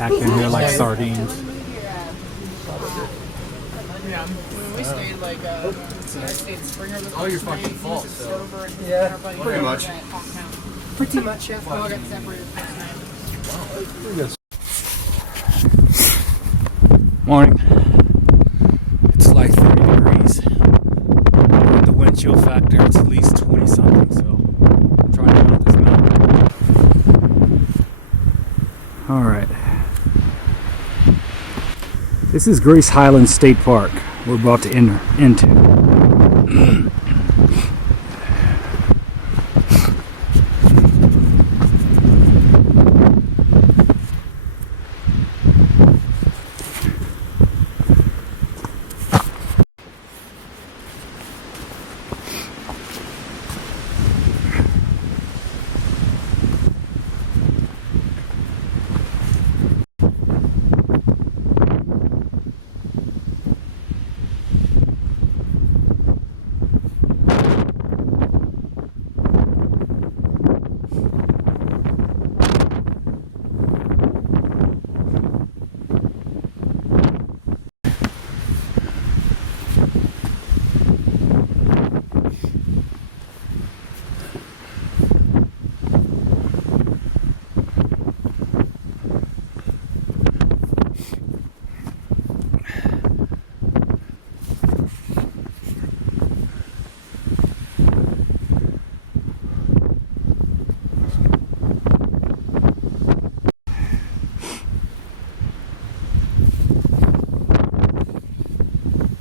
packed in here like sardines. Yeah, when we stayed I stayed in Springer. Oh, you're fucking fault. So. Yeah, pretty much. Pretty much, yeah. We all got separated first night. Morning. It's like 30 degrees. The wind chill factor, it's at least 20 something, so I'm trying to mount this mountain. Alright. This is Highlands State Park we're about to enter into.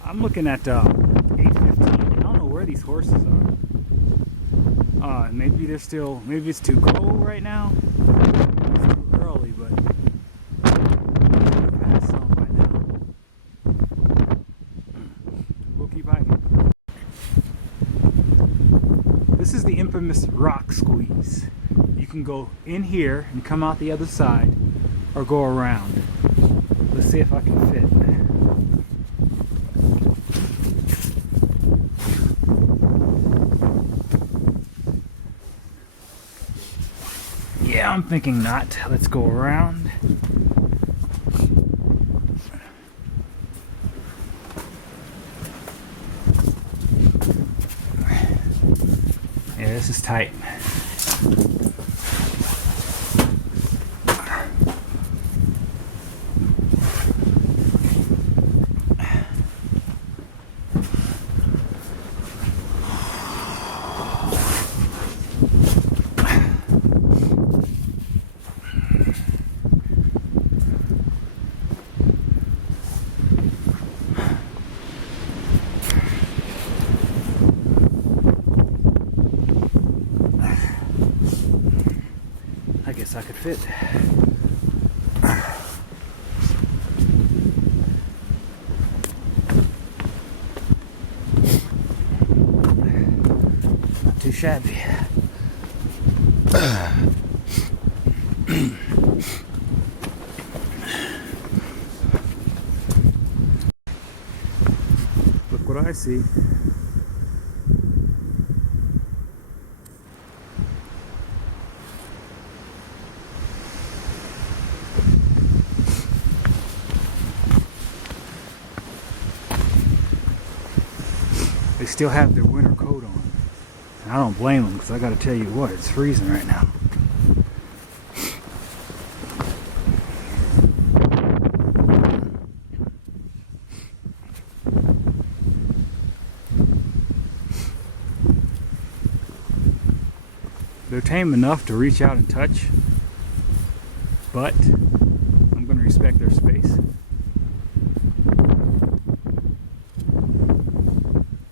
I'm looking at 8:15. I don't know where these horses are. Maybe they're still. Maybe it's too cold right now. Maybe it's too early, but we'll pass some by now. We'll keep hiking. This is the infamous rock squeeze. You can go in here and come out the other side, or go around. Let's see if I can fit. Yeah, I'm thinking not. Let's go around. Yeah, this is tight. I guess I could fit. Not too shabby. Look what I see. They still have their winter coat on. And I don't blame them, because I got to tell you what, it's freezing right now. They're tame enough to reach out and touch, but I'm going to respect their space.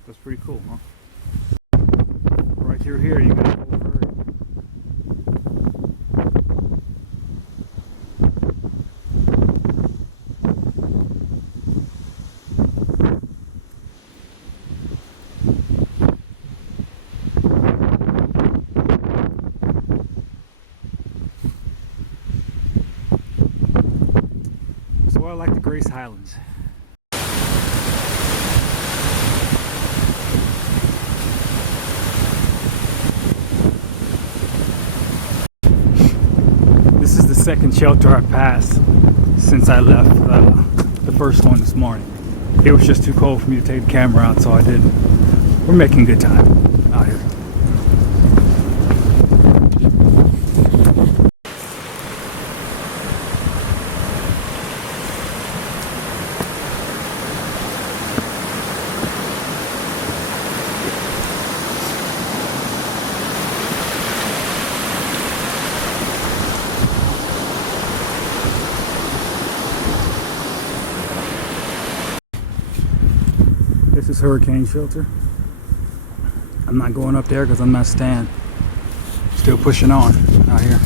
That's pretty cool, huh? Right through here, you got a whole herd. So I like the Highlands. This is the second shelter I passed. since I left the first one this morning. It was just too cold for me to take the camera out, so I didn't. We're making good time out here. This is hurricane shelter. I'm not going up there because I'm not staying. Still pushing on out here.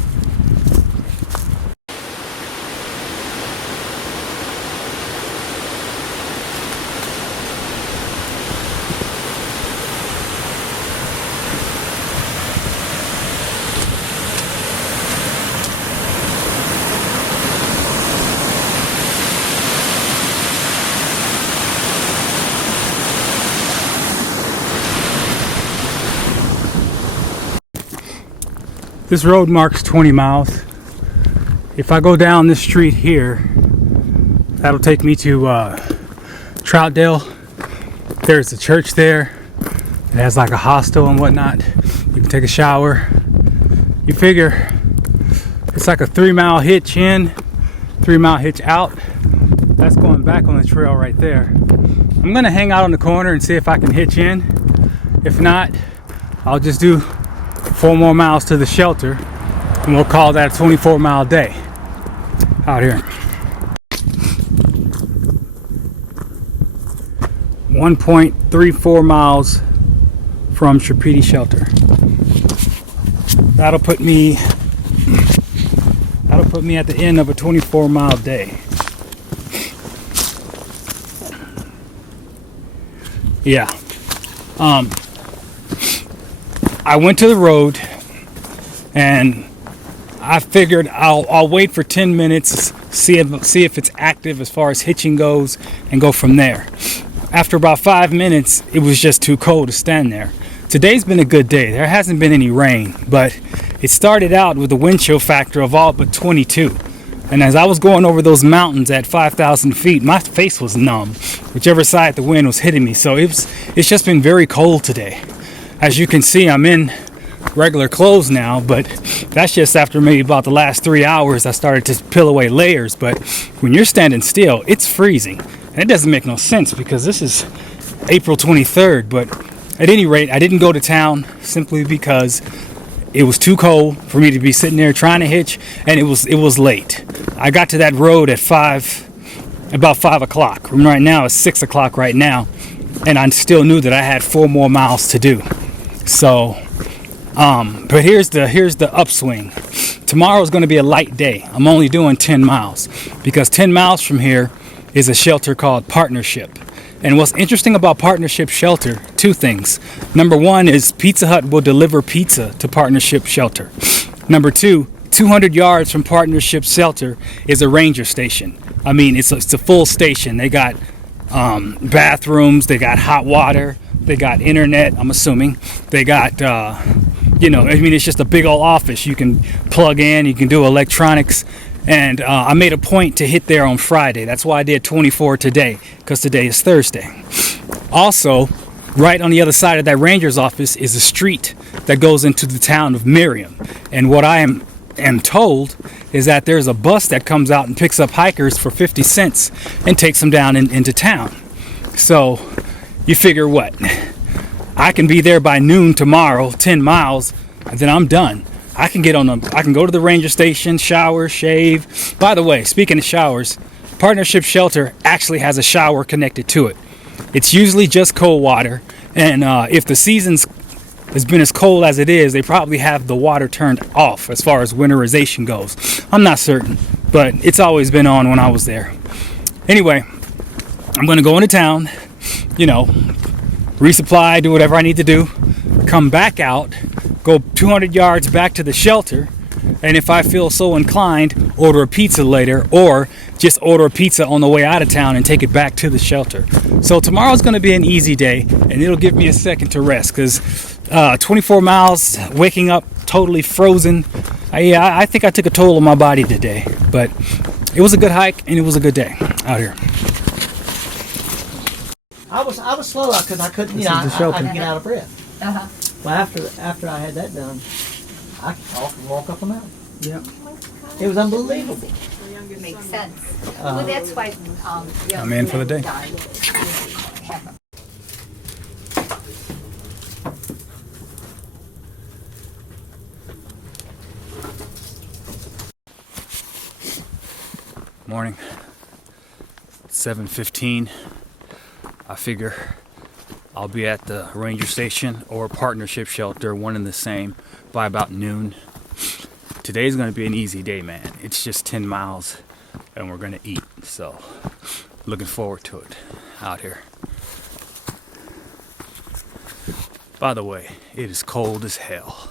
This road marks 20 miles. If I go down this street here, that'll take me to Troutdale. There's a church there. It has like a hostel and whatnot. You can take a shower. You figure it's like a 3-mile hitch in, 3-mile hitch out. That's going back on the trail right there. I'm gonna hang out on the corner and see if I can hitch in. If not, I'll just do 4 more miles to the shelter, and we'll call that a 24-mile day out here. 1.34 miles from Trapiti Shelter. That'll put me at the end of a 24-mile day. Yeah. I went to the road and I figured I'll wait for 10 minutes, see if it's active as far as hitching goes, and go from there. After about 5 minutes, it was just too cold to stand there. Today's been a good day. There hasn't been any rain, but it started out with a wind chill factor of all but 22. And as I was going over those mountains at 5,000 feet, my face was numb, whichever side the wind was hitting me. So it's just been very cold today. As you can see, I'm in regular clothes now, but that's just after maybe about the last 3 hours I started to peel away layers. But when you're standing still, it's freezing. And it doesn't make no sense because this is April 23rd. But at any rate, I didn't go to town simply because it was too cold for me to be sitting there trying to hitch, and it was late. I got to that road at about 5 o'clock. Right now it's 6 o'clock right now, and I still knew that I had 4 more miles to do. So, but here's the upswing. Tomorrow is going to be a light day. I'm only doing 10 miles because 10 miles from here is a shelter called Partnership. And what's interesting about Partnership Shelter, 2 things. Number 1 is Pizza Hut will deliver pizza to Partnership Shelter. Number 2, 200 yards from Partnership Shelter is a ranger station. I mean, it's a full station. They got bathrooms, they got hot water, they got internet, I'm assuming. They got, it's just a big old office. You can plug in, you can do electronics. And I made a point to hit there on Friday. That's why I did 24 today, because today is Thursday. Also, right on the other side of that ranger's office is a street that goes into the town of Miriam. And what I am told is that there's a bus that comes out and picks up hikers for 50 cents and takes them down into town. So you figure what? I can be there by noon tomorrow, 10 miles, and then I'm done. I can go to the ranger station, shower, shave. By the way, speaking of showers, Partnership Shelter actually has a shower connected to it. It's usually just cold water, and if the season's has been as cold as it is, they probably have the water turned off as far as winterization goes. I'm not certain, but it's always been on when I was there. Anyway, I'm going to go into town, resupply, do whatever I need to do, come back out, go 200 yards back to the shelter, and if I feel so inclined, order a pizza later, or just order a pizza on the way out of town and take it back to the shelter. So tomorrow's going to be an easy day, and it'll give me a second to rest, because 24 miles, waking up totally frozen, I think I took a toll on my body today. But it was a good hike and it was a good day out here. I was slow because I couldn't, you know, I could get out of breath. Well, after I had that done, I could talk and walk up a mountain. Yeah. It was unbelievable. Makes sense. Well, that's why I'm in for the day. Morning. 7:15. I figure I'll be at the ranger station or partnership shelter, one and the same, by about noon. Today's gonna be an easy day, man. It's just 10 miles and we're gonna eat. So looking forward to it out here. By the way, it is cold as hell.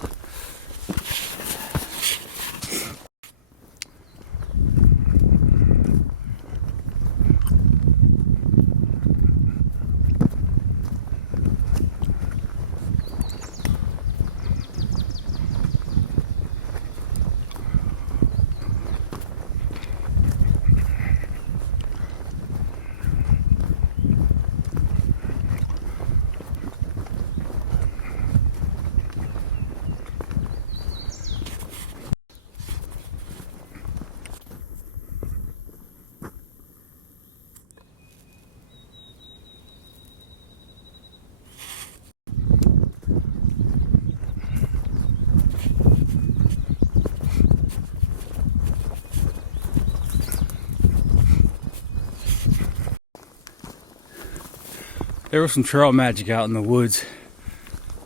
There was some trail magic out in the woods.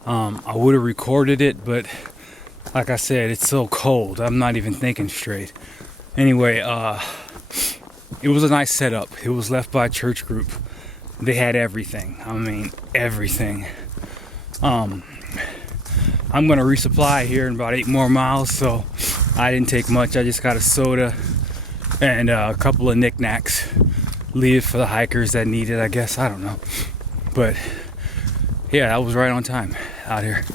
I would have recorded it, but like I said, it's so cold. I'm not even thinking straight. Anyway, it was a nice setup. It was left by a church group. They had everything. I mean, everything. I'm gonna resupply here in about 8 more miles, so I didn't take much. I just got a soda and a couple of knickknacks. Leave it for the hikers that need it, I guess. I don't know. But yeah, that was right on time out here.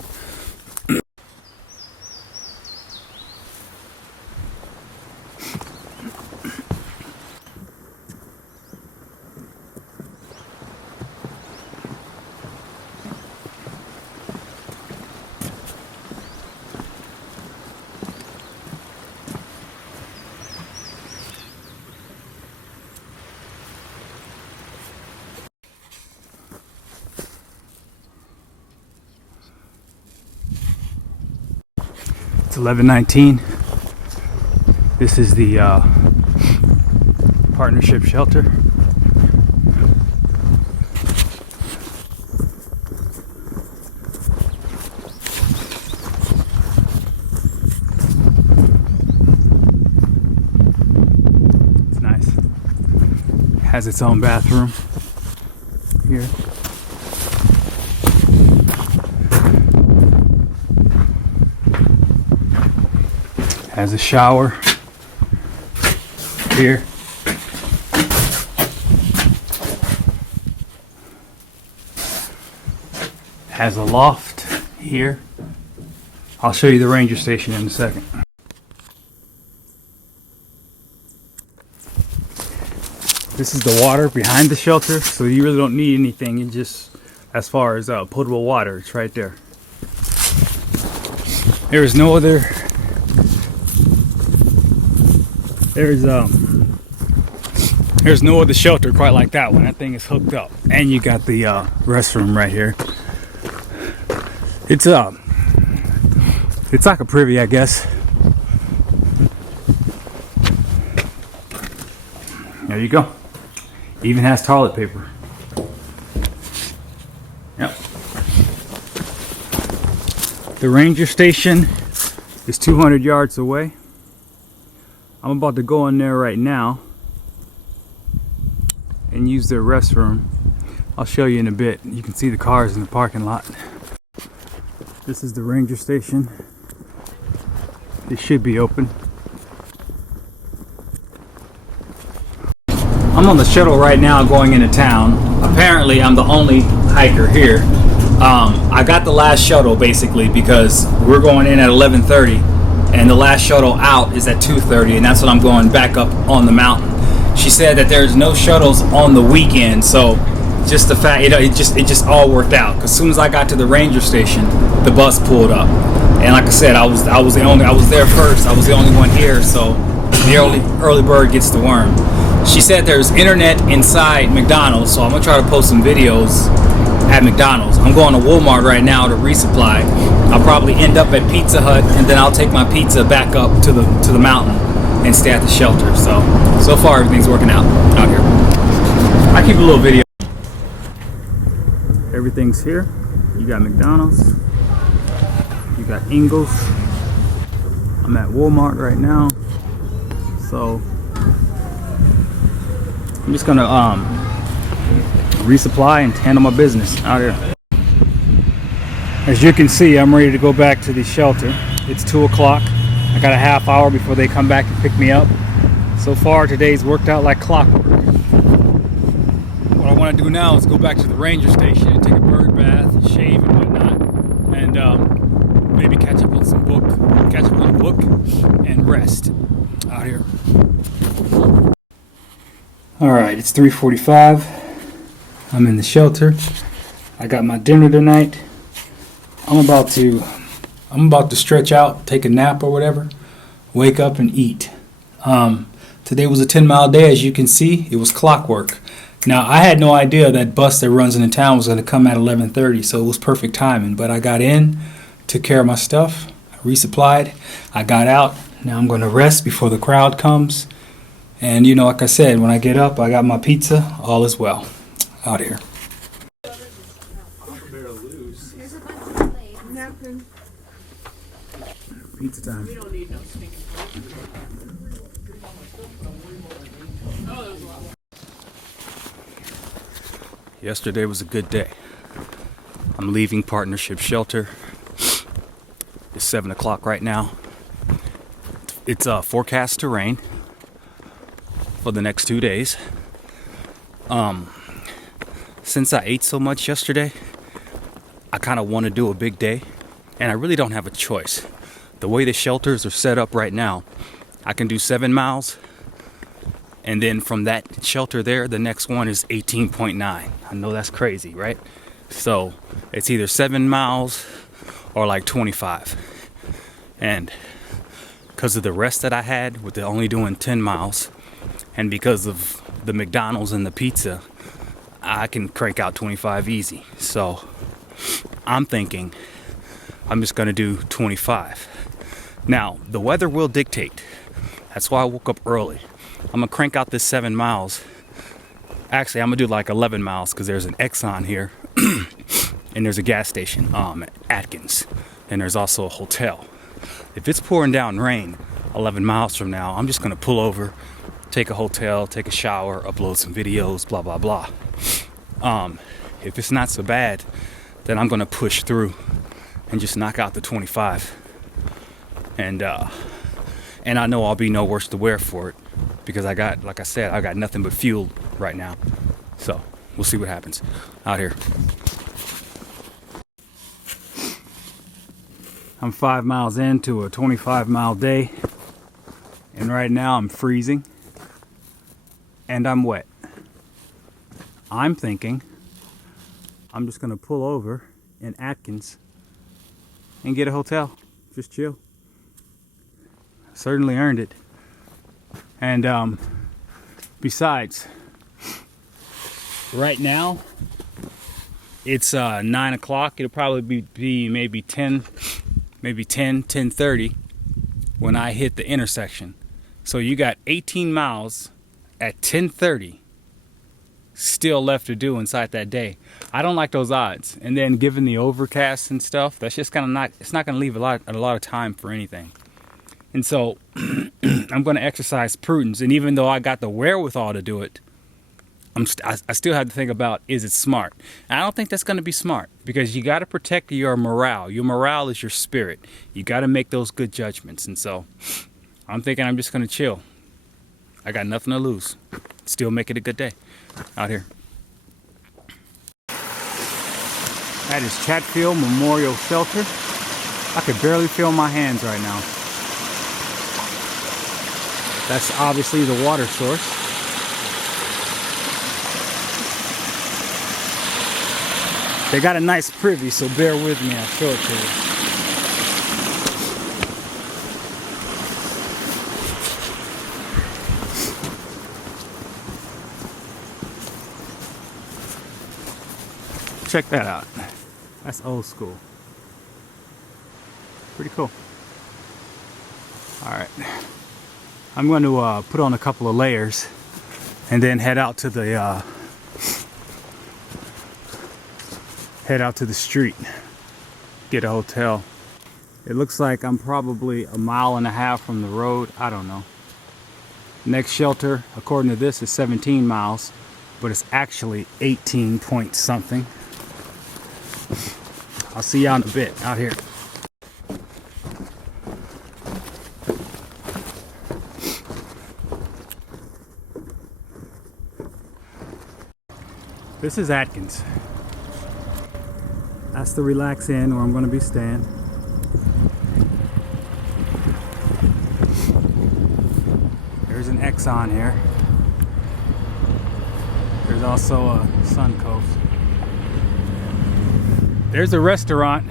It's 11:19. This is the partnership shelter. It's nice. Has its own bathroom here. Has a shower here. Has a loft here. I'll show you the ranger station in a second. This is the water behind the shelter, so you really don't need anything. You just, as far as potable water, it's right there. There is no other. There's no other shelter quite like that one. That thing is hooked up, and you got the restroom right here. It's like a privy, I guess. There you go. Even has toilet paper. Yep. The ranger station is 200 yards away. I'm about to go in there right now and use their restroom. I'll show you in a bit. You can see the cars in the parking lot. This is the ranger station. It should be open. I'm on the shuttle right now going into town. Apparently I'm the only hiker here. I got the last shuttle basically because we're going in at 11:30 and the last shuttle out is at 2:30, and that's when I'm going back up on the mountain. She said that there's no shuttles on the weekend, so just the fact, it just all worked out. Because as soon as I got to the ranger station, the bus pulled up, and like I said, I was there first. I was the only one here, so the early bird gets the worm. She said there's internet inside McDonald's, so I'm gonna try to post some videos at McDonald's. I'm going to Walmart right now to resupply. I'll probably end up at Pizza Hut, and then I'll take my pizza back up to the mountain and stay at the shelter. So far everything's working out here. I keep a little video. Everything's here. You got McDonald's, you got Ingles. I'm at Walmart right now, so I'm just gonna resupply and handle my business out here. As you can see, I'm ready to go back to the shelter. It's 2 o'clock. I got a half hour before they come back and pick me up. So far, today's worked out like clockwork. What I want to do now is go back to the ranger station and take a bird bath, shave and whatnot, and maybe catch up on a little book, and rest out here. All right, it's 3:45. I'm in the shelter. I got my dinner tonight. I'm about to stretch out, take a nap or whatever, wake up and eat. Today was a 10-mile day, as you can see. It was clockwork. Now, I had no idea that bus that runs into town was going to come at 11:30, so it was perfect timing. But I got in, took care of my stuff, I resupplied, I got out. Now I'm going to rest before the crowd comes. And like I said, when I get up, I got my pizza, all is well out here. Pizza time. We don't need no stinking. Yesterday was a good day. I'm leaving Partnership Shelter. It's 7 o'clock right now. It's forecast to rain for the next 2 days. Since I ate so much yesterday, I kind of want to do a big day, and I really don't have a choice. The way the shelters are set up right now, I can do 7 miles, and then from that shelter there, the next one is 18.9. I know that's crazy, right? So it's either 7 miles or like 25. And because of the rest that I had with only doing 10 miles, and because of the McDonald's and the pizza, I can crank out 25 easy. So I'm thinking I'm just gonna do 25. Now, the weather will dictate. That's why I woke up early. I'm gonna crank out this 7 miles. Actually, I'm gonna do like 11 miles because there's an Exxon here and there's a gas station at Atkins, and there's also a hotel. If it's pouring down rain 11 miles from now, I'm just gonna pull over, take a hotel, take a shower, upload some videos, blah blah blah. If it's not so bad, then I'm gonna push through and just knock out the 25. And I know I'll be no worse to wear for it because I got nothing but fuel right now. So we'll see what happens out here. I'm 5 miles into a 25-mile day, and right now I'm freezing and I'm wet. I'm thinking I'm just gonna pull over in Atkins and get a hotel, just chill. Certainly earned it. And besides, right now it's 9 o'clock. It'll probably be maybe 10:30 when I hit the intersection. So you got 18 miles at 10:30 still left to do inside that day. I don't like those odds. And then given the overcast and stuff, that's just it's not gonna leave a lot of time for anything. And so I'm going to exercise prudence. And even though I got the wherewithal to do it, I still have to think about, is it smart? And I don't think that's going to be smart, because you got to protect your morale. Your morale is your spirit. You got to make those good judgments. And so I'm thinking I'm just going to chill. I got nothing to lose. Still make it a good day out here. That is Chatfield Memorial Shelter. I could barely feel my hands right now. That's obviously the water source. They got a nice privy, so bear with me, I'll show it to you. Check that out. That's old school. Pretty cool. Alright. I'm going to put on a couple of layers and then head out to the street. Get a hotel. It looks like I'm probably a mile and a half from the road. I don't know. Next shelter, according to this, is 17 miles, but it's actually 18 point something. I'll see y'all in a bit out here. This is Atkins. That's the Relax Inn where I'm going to be staying. There's an Exxon here. There's also a Suncoast. There's a restaurant,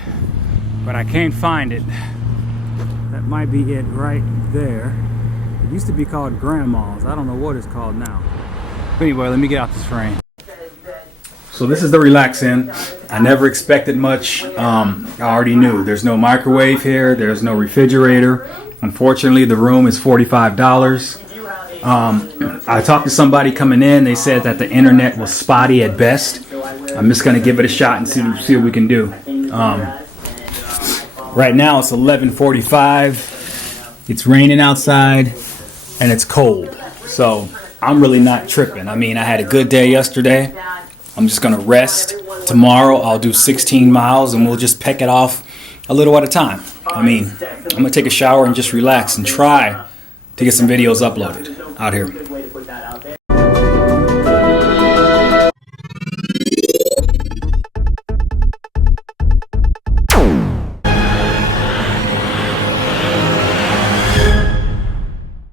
but I can't find it. That might be it right there. It used to be called Grandma's. I don't know what it's called now. But anyway, let me get out this frame. So this is the Relax Inn. I never expected much. I already knew. There's no microwave here. There's no refrigerator. Unfortunately, the room is $45. I talked to somebody coming in. They said that the internet was spotty at best. I'm just going to give it a shot and see what we can do. Right now it's 11:45. It's raining outside and it's cold. So I'm really not tripping. I mean, I had a good day yesterday. I'm just going to rest. Tomorrow I'll do 16 miles and we'll just peck it off a little at a time. I mean, I'm going to take a shower and just relax and try to get some videos uploaded out here.